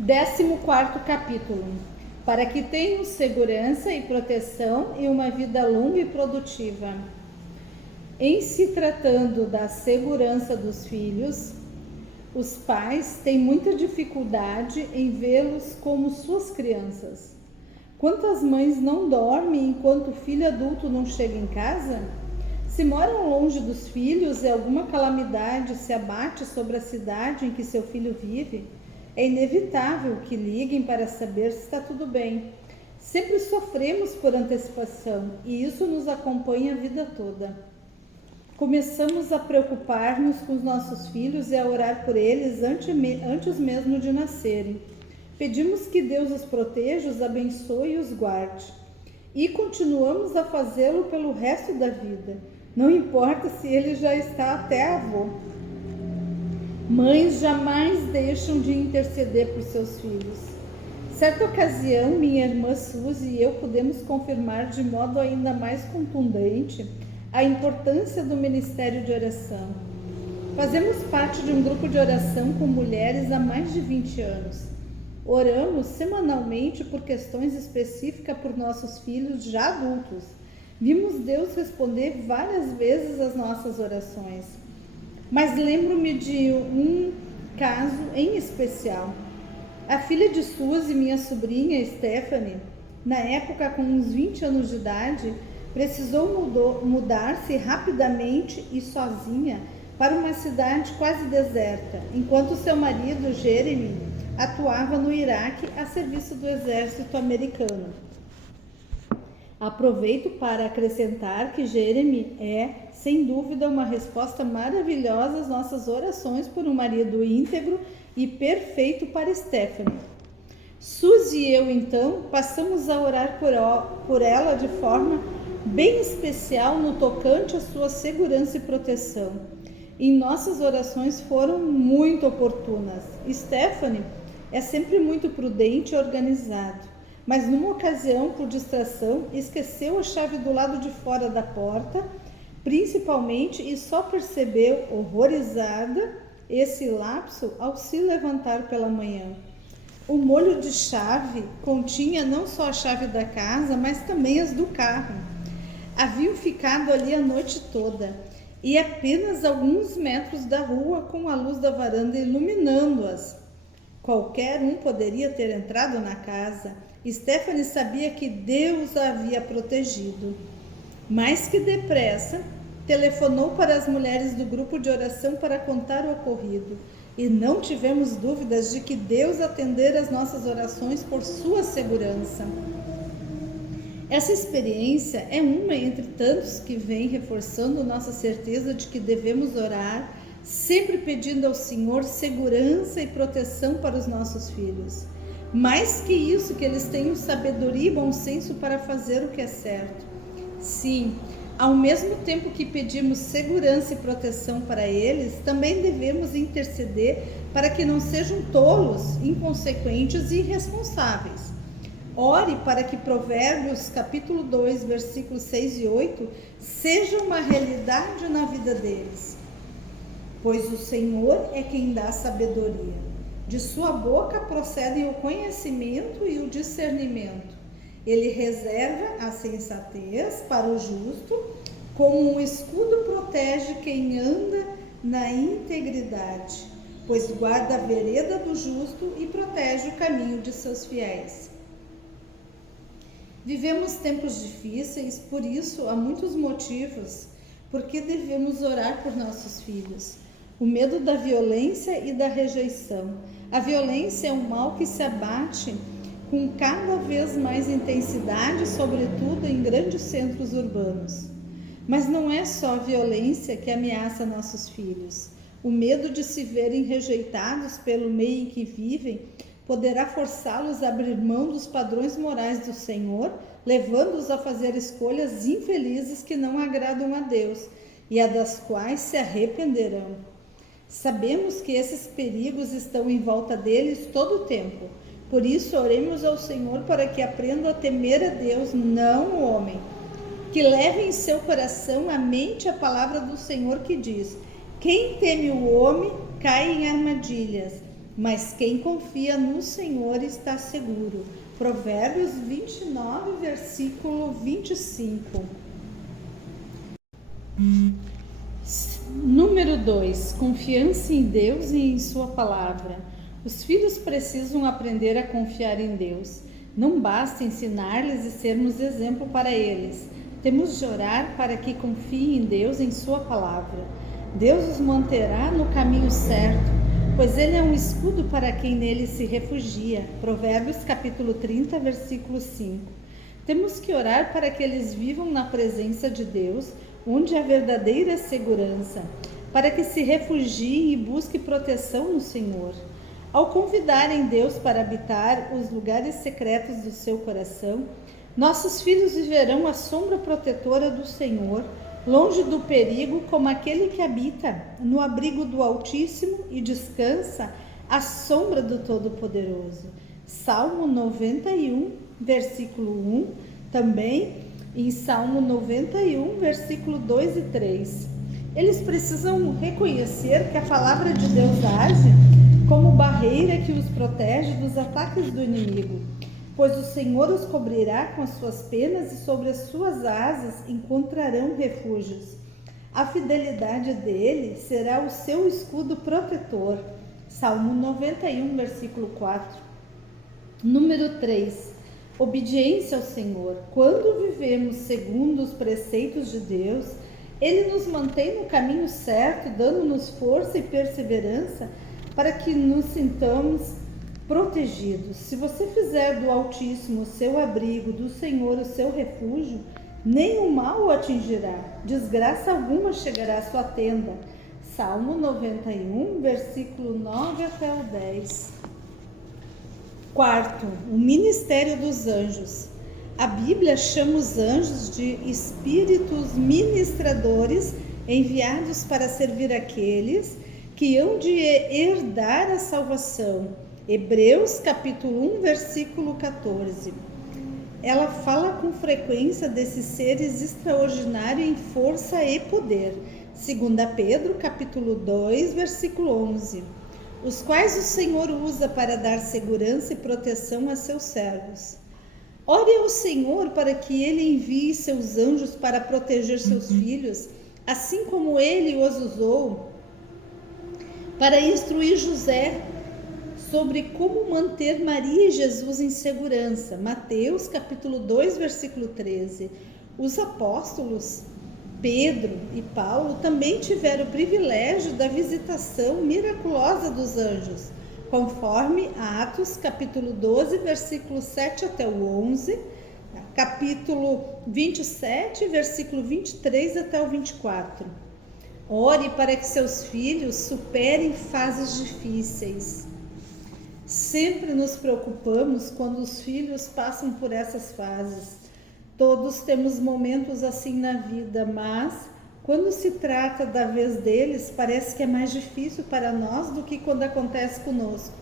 14º capítulo. Para que tenham segurança e proteção e uma vida longa e produtiva. Em se tratando da segurança dos filhos, os pais têm muita dificuldade em vê-los como suas crianças. Quantas mães não dormem enquanto o filho adulto não chega em casa? Se moram longe dos filhos e alguma calamidade se abate sobre a cidade em que seu filho vive, é inevitável que liguem para saber se está tudo bem. Sempre sofremos por antecipação e isso nos acompanha a vida toda. Começamos a preocupar-nos com os nossos filhos e a orar por eles antes mesmo de nascerem. Pedimos que Deus os proteja, os abençoe e os guarde. E continuamos a fazê-lo pelo resto da vida. Não importa se ele já está até avô. Mães jamais deixam de interceder por seus filhos. Certa ocasião, minha irmã Suzy e eu pudemos confirmar de modo ainda mais contundente a importância do ministério de oração. Fazemos parte de um grupo de oração com mulheres há mais de 20 anos. Oramos semanalmente por questões específicas por nossos filhos já adultos. Vimos Deus responder várias vezes às nossas orações. Mas lembro-me de um caso em especial. A filha de Suzy, minha sobrinha Stephanie, na época com uns 20 anos de idade, precisou mudar-se rapidamente e sozinha para uma cidade quase deserta, enquanto seu marido, Jeremy, atuava no Iraque a serviço do exército americano. Aproveito para acrescentar que Jeremy é, sem dúvida, uma resposta maravilhosa às nossas orações por um marido íntegro e perfeito para Stephanie. Suzy e eu, então, passamos a orar por ela de forma bem especial no tocante à sua segurança e proteção. E nossas orações foram muito oportunas. Stephanie é sempre muito prudente e organizado. Mas numa ocasião, por distração, esqueceu a chave do lado de fora da porta, principalmente, e só percebeu, horrorizada, esse lapso ao se levantar pela manhã. O molho de chave continha não só a chave da casa, mas também as do carro. Haviam ficado ali a noite toda, e apenas alguns metros da rua, com a luz da varanda iluminando-as. Qualquer um poderia ter entrado na casa. Stephanie sabia que Deus a havia protegido. Mais que depressa, telefonou para as mulheres do grupo de oração para contar o ocorrido. E não tivemos dúvidas de que Deus atendera as nossas orações por sua segurança. Essa experiência é uma entre tantos que vem reforçando nossa certeza de que devemos orar, sempre pedindo ao Senhor segurança e proteção para os nossos filhos. Mais que isso, que eles tenham sabedoria e bom senso para fazer o que é certo. Sim, ao mesmo tempo que pedimos segurança e proteção para eles, também devemos interceder para que não sejam tolos, inconsequentes e irresponsáveis. Ore para que Provérbios capítulo 2, versículos 6 e 8 sejam uma realidade na vida deles. Pois o Senhor é quem dá sabedoria. De sua boca procedem o conhecimento e o discernimento. Ele reserva a sensatez para o justo, como um escudo protege quem anda na integridade, pois guarda a vereda do justo e protege o caminho de seus fiéis. Vivemos tempos difíceis, por isso há muitos motivos porque devemos orar por nossos filhos. O medo da violência e da rejeição. A violência é um mal que se abate com cada vez mais intensidade, sobretudo em grandes centros urbanos. Mas não é só a violência que ameaça nossos filhos. O medo de se verem rejeitados pelo meio em que vivem poderá forçá-los a abrir mão dos padrões morais do Senhor, levando-os a fazer escolhas infelizes que não agradam a Deus e a das quais se arrependerão. Sabemos que esses perigos estão em volta deles todo o tempo. Por isso, oremos ao Senhor para que aprendam a temer a Deus, não o homem. Que levem em seu coração a mente a palavra do Senhor que diz: quem teme o homem cai em armadilhas, mas quem confia no Senhor está seguro. Provérbios 29, versículo 25. Número 2. Confiança em Deus e em sua palavra. Os filhos precisam aprender a confiar em Deus. Não basta ensinar-lhes e sermos exemplo para eles. Temos de orar para que confiem em Deus e em sua palavra. Deus os manterá no caminho certo, pois Ele é um escudo para quem nele se refugia. Provérbios capítulo 30, versículo 5. Temos que orar para que eles vivam na presença de Deus, onde há verdadeira segurança, para que se refugiem e busquem proteção no Senhor. Ao convidarem Deus para habitar os lugares secretos do seu coração, nossos filhos viverão à sombra protetora do Senhor, longe do perigo, como aquele que habita no abrigo do Altíssimo e descansa à sombra do Todo-Poderoso. Salmo 91, versículo 1, também em Salmo 91, versículo 2 e 3. Eles precisam reconhecer que a palavra de Deus age como barreira que os protege dos ataques do inimigo, pois o Senhor os cobrirá com as suas penas e sobre as suas asas encontrarão refúgios. A fidelidade dele será o seu escudo protetor. Salmo 91, versículo 4. Número 3. Obediência ao Senhor. Quando vivemos segundo os preceitos de Deus, Ele nos mantém no caminho certo, dando-nos força e perseverança para que nos sintamos protegidos. Se você fizer do Altíssimo o seu abrigo, do Senhor o seu refúgio, nenhum mal o atingirá, desgraça alguma chegará à sua tenda. Salmo 91, versículo 9 até o 10. Quarto, o ministério dos anjos. A Bíblia chama os anjos de espíritos ministradores enviados para servir aqueles que hão de herdar a salvação. Hebreus capítulo 1, versículo 14. Ela fala com frequência desses seres extraordinários em força e poder. 2 Pedro capítulo 2, versículo 11. Os quais o Senhor usa para dar segurança e proteção a seus servos. Ore ao Senhor para que Ele envie seus anjos para proteger seus filhos, assim como Ele os usou para instruir José sobre como manter Maria e Jesus em segurança. Mateus capítulo 2, versículo 13. Os apóstolos Pedro e Paulo também tiveram o privilégio da visitação miraculosa dos anjos, conforme Atos capítulo 12, versículo 7 até o 11, capítulo 27, versículo 23 até o 24. Ore para que seus filhos superem fases difíceis. Sempre nos preocupamos quando os filhos passam por essas fases. Todos temos momentos assim na vida, mas quando se trata da vez deles, parece que é mais difícil para nós do que quando acontece conosco.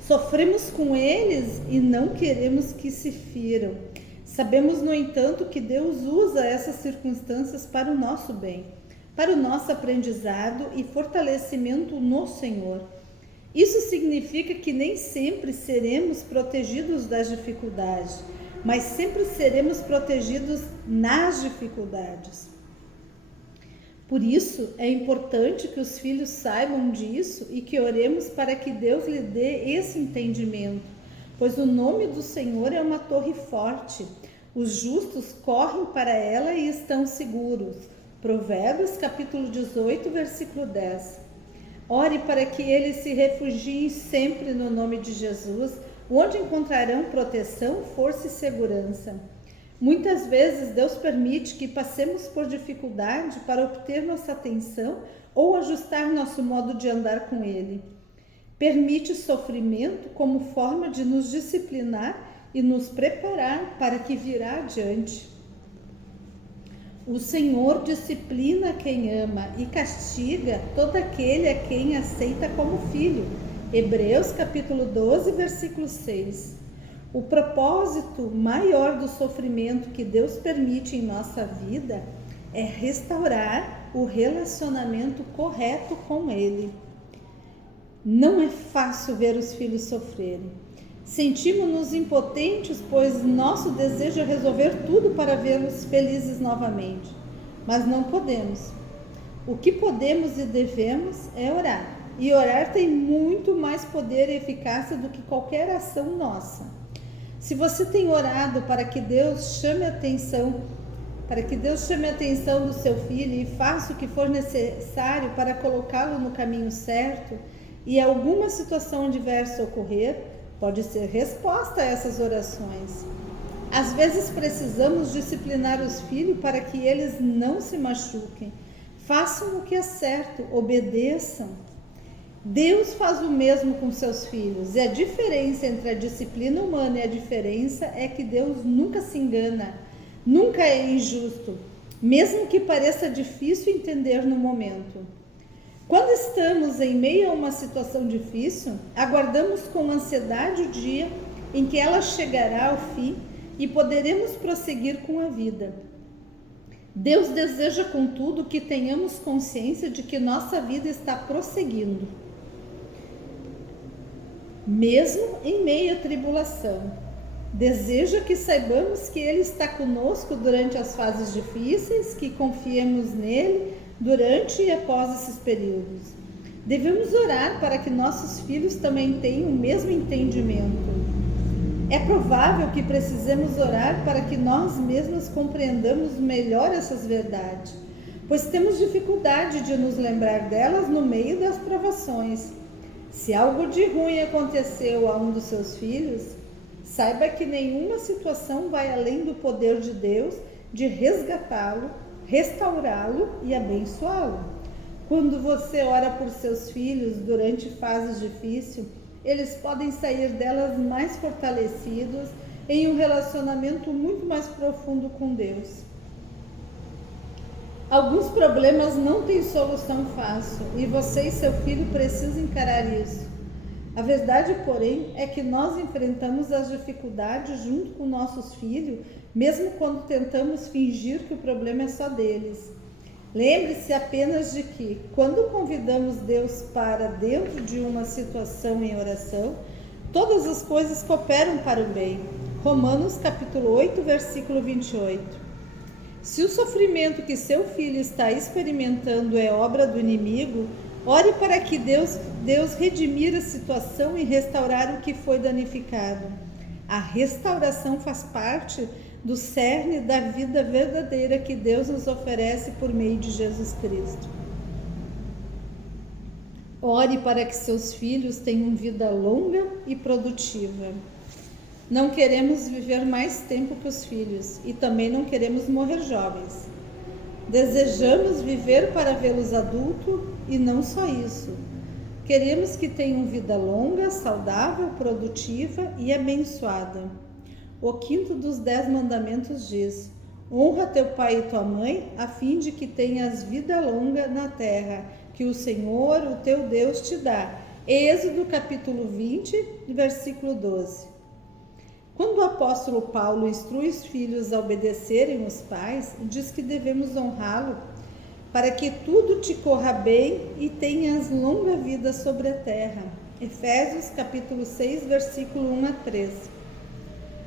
Sofremos com eles e não queremos que se firam. Sabemos, no entanto, que Deus usa essas circunstâncias para o nosso bem, para o nosso aprendizado e fortalecimento no Senhor. Isso significa que nem sempre seremos protegidos das dificuldades, mas sempre seremos protegidos nas dificuldades. Por isso, é importante que os filhos saibam disso e que oremos para que Deus lhe dê esse entendimento, pois o nome do Senhor é uma torre forte. Os justos correm para ela e estão seguros. Provérbios capítulo 18, versículo 10. Ore para que eles se refugiem sempre no nome de Jesus, onde encontrarão proteção, força e segurança. Muitas vezes Deus permite que passemos por dificuldade para obter nossa atenção ou ajustar nosso modo de andar com Ele. Permite sofrimento como forma de nos disciplinar e nos preparar para que virá adiante. O Senhor disciplina quem ama e castiga todo aquele a quem aceita como filho. Hebreus capítulo 12, versículo 6. O propósito maior do sofrimento que Deus permite em nossa vida é restaurar o relacionamento correto com Ele. Não é fácil ver os filhos sofrerem. Sentimos-nos impotentes, pois nosso desejo é resolver tudo para vê-los felizes novamente. Mas não podemos. O que podemos e devemos é orar. E orar tem muito mais poder e eficácia do que qualquer ação nossa. Se você tem orado para que Deus chame a atenção do seu filho e faça o que for necessário para colocá-lo no caminho certo, e alguma situação adversa ocorrer, pode ser resposta a essas orações. Às vezes precisamos disciplinar os filhos para que eles não se machuquem. Façam o que é certo, obedeçam. Deus faz o mesmo com seus filhos, e a diferença entre a disciplina humana e a diferença é que Deus nunca se engana, nunca é injusto, mesmo que pareça difícil entender no momento. Quando estamos em meio a uma situação difícil, aguardamos com ansiedade o dia em que ela chegará ao fim e poderemos prosseguir com a vida. Deus deseja, contudo, que tenhamos consciência de que nossa vida está prosseguindo, mesmo em meio à tribulação. Deseja que saibamos que Ele está conosco durante as fases difíceis, que confiemos nele durante e após esses períodos. Devemos orar para que nossos filhos também tenham o mesmo entendimento. É provável que precisemos orar para que nós mesmos compreendamos melhor essas verdades, pois temos dificuldade de nos lembrar delas no meio das provações. Se algo de ruim aconteceu a um dos seus filhos, saiba que nenhuma situação vai além do poder de Deus de resgatá-lo, restaurá-lo e abençoá-lo. Quando você ora por seus filhos durante fases difíceis, eles podem sair delas mais fortalecidos em um relacionamento muito mais profundo com Deus. Alguns problemas não têm solução fácil e você e seu filho precisam encarar isso. A verdade, porém, é que nós enfrentamos as dificuldades junto com nossos filhos, mesmo quando tentamos fingir que o problema é só deles. Lembre-se apenas de que, quando convidamos Deus para dentro de uma situação em oração, todas as coisas cooperam para o bem. Romanos capítulo 8, versículo 28. Se o sofrimento que seu filho está experimentando é obra do inimigo, ore para que Deus redimir a situação e restaurar o que foi danificado. A restauração faz parte do cerne da vida verdadeira que Deus nos oferece por meio de Jesus Cristo. Ore para que seus filhos tenham vida longa e produtiva. Não queremos viver mais tempo que os filhos e também não queremos morrer jovens. Desejamos viver para vê-los adultos e não só isso. Queremos que tenham vida longa, saudável, produtiva e abençoada. O quinto dos 10 mandamentos diz: honra teu pai e tua mãe, a fim de que tenhas vida longa na terra, que o Senhor, o teu Deus, te dá. Êxodo capítulo 20, versículo 12. Quando o apóstolo Paulo instrui os filhos a obedecerem os pais, diz que devemos honrá-lo para que tudo te corra bem e tenhas longa vida sobre a terra. Efésios capítulo 6, versículo 1 a 13.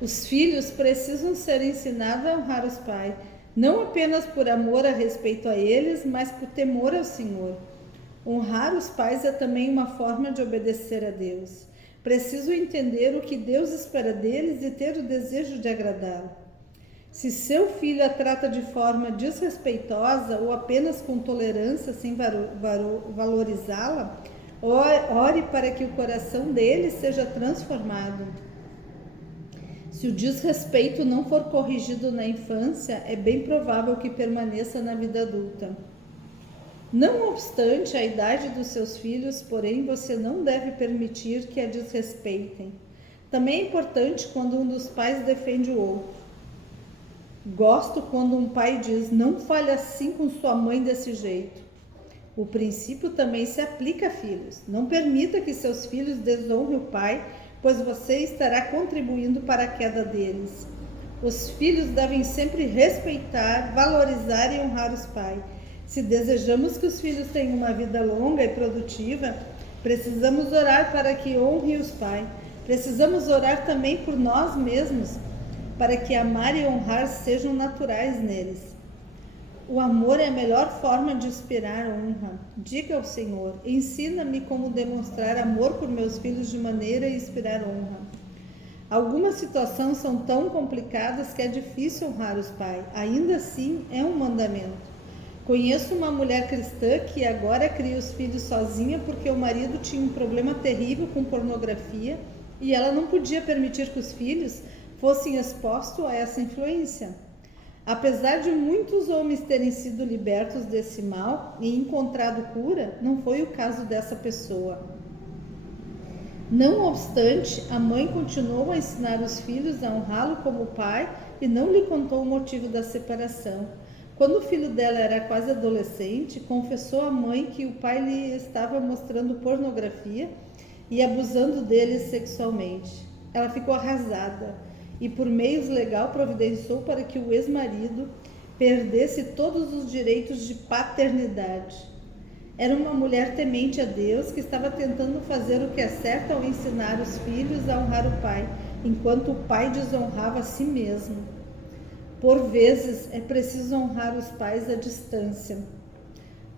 Os filhos precisam ser ensinados a honrar os pais, não apenas por amor a respeito a eles, mas por temor ao Senhor. Honrar os pais é também uma forma de obedecer a Deus. Preciso entender o que Deus espera deles e ter o desejo de agradá-lo. Se seu filho a trata de forma desrespeitosa ou apenas com tolerância sem valorizá-la, ore para que o coração dele seja transformado. Se o desrespeito não for corrigido na infância, é bem provável que permaneça na vida adulta. Não obstante a idade dos seus filhos, porém, você não deve permitir que a desrespeitem. Também é importante quando um dos pais defende o outro. Gosto quando um pai diz: não fale assim com sua mãe desse jeito. O princípio também se aplica a filhos. Não permita que seus filhos desonrem o pai, pois você estará contribuindo para a queda deles. Os filhos devem sempre respeitar, valorizar e honrar os pais. Se desejamos que os filhos tenham uma vida longa e produtiva, Precisamos orar para que honre os pais. Precisamos orar também por nós mesmos, para que amar e honrar sejam naturais neles. O amor é a melhor forma de inspirar honra. Diga ao Senhor: ensina-me como demonstrar amor por meus filhos de maneira a inspirar honra. Algumas situações são tão complicadas que é difícil honrar os pais. Ainda assim, é um mandamento. Conheço uma mulher cristã que agora cria os filhos sozinha porque o marido tinha um problema terrível com pornografia e ela não podia permitir que os filhos fossem expostos a essa influência. Apesar de muitos homens terem sido libertos desse mal e encontrado cura, não foi o caso dessa pessoa. Não obstante, a mãe continuou a ensinar os filhos a honrá-lo como pai e não lhe contou o motivo da separação. Quando o filho dela era quase adolescente, confessou à mãe que o pai lhe estava mostrando pornografia e abusando dele sexualmente. Ela ficou arrasada e, por meios legais, providenciou para que o ex-marido perdesse todos os direitos de paternidade. Era uma mulher temente a Deus que estava tentando fazer o que é certo ao ensinar os filhos a honrar o pai, enquanto o pai desonrava a si mesmo. Por vezes, é preciso honrar os pais à distância.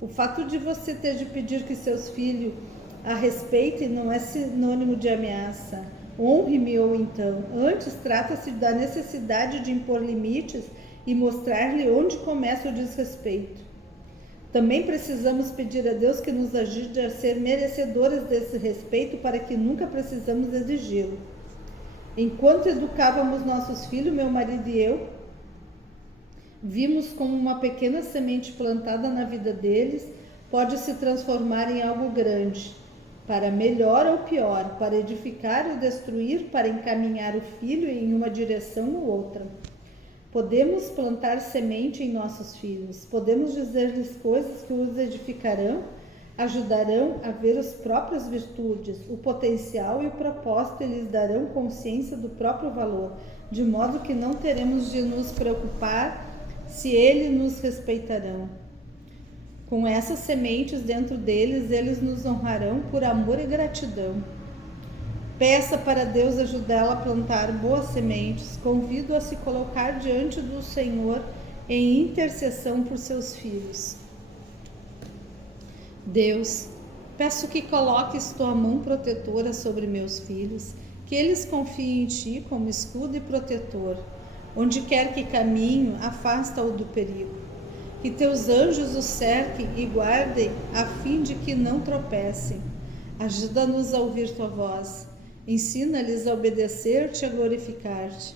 O fato de você ter de pedir que seus filhos a respeitem não é sinônimo de ameaça. Honre-me ou então. Antes, trata-se da necessidade de impor limites e mostrar-lhe onde começa o desrespeito. Também precisamos pedir a Deus que nos ajude a ser merecedores desse respeito para que nunca precisamos exigi-lo. Enquanto educávamos nossos filhos, meu marido e eu, vimos como uma pequena semente plantada na vida deles pode se transformar em algo grande, para melhor ou pior, para edificar ou destruir, para encaminhar o filho em uma direção ou outra. Podemos plantar semente em nossos filhos, podemos dizer-lhes coisas que os edificarão, ajudarão a ver as próprias virtudes, o potencial e o propósito, e lhes darão consciência do próprio valor, de modo que não teremos de nos preocupar se eles nos respeitarão. Com essas sementes dentro deles, eles nos honrarão por amor e gratidão. Peça para Deus ajudá-la a plantar boas sementes. Convido a se colocar diante do Senhor em intercessão por seus filhos. Deus, peço que coloques tua mão protetora sobre meus filhos, que eles confiem em ti como escudo e protetor. Onde quer que caminho, afasta-o do perigo. Que teus anjos o cerquem e guardem, a fim de que não tropecem. Ajuda-nos a ouvir tua voz. Ensina-lhes a obedecer-te e a glorificar-te.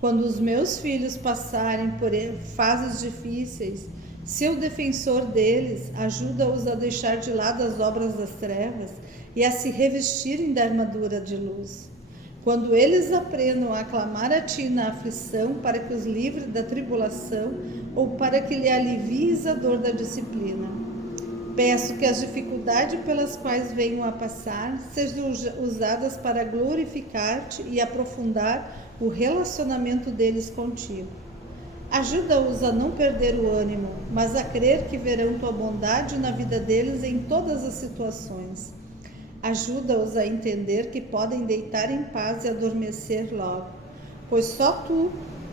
Quando os meus filhos passarem por fases difíceis, seu defensor deles, ajuda-os a deixar de lado as obras das trevas e a se revestirem da armadura de luz. Quando eles aprendam a clamar a ti na aflição para que os livre da tribulação ou para que lhe alivies a dor da disciplina. Peço que as dificuldades pelas quais venham a passar sejam usadas para glorificar-te e aprofundar o relacionamento deles contigo. Ajuda-os a não perder o ânimo, mas a crer que verão tua bondade na vida deles em todas as situações. Ajuda-os a entender que podem deitar em paz e adormecer logo, pois só tu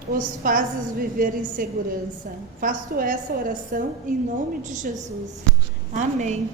os fazes viver em segurança. Faço essa oração em nome de Jesus. Amém.